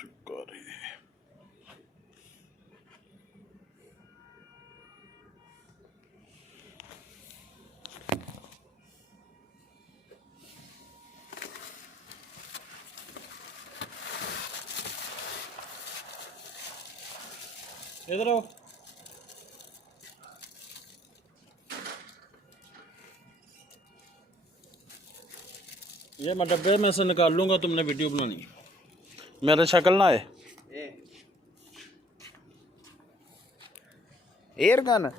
शुक्र है। इधर आओ। ये मैं डब्बे में से निकाल लूंगा, तुमने वीडियो बनानी, मेरे शक्ल ना आए। एयर गन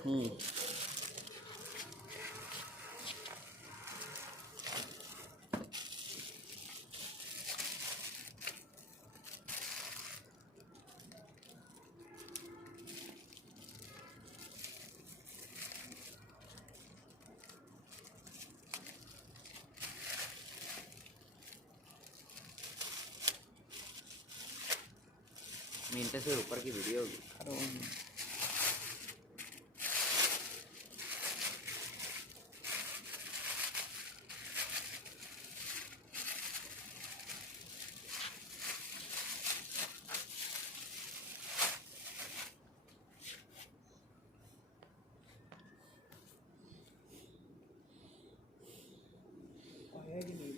मिनट से ऊपर की वीडियो होगी। है कि नहीं?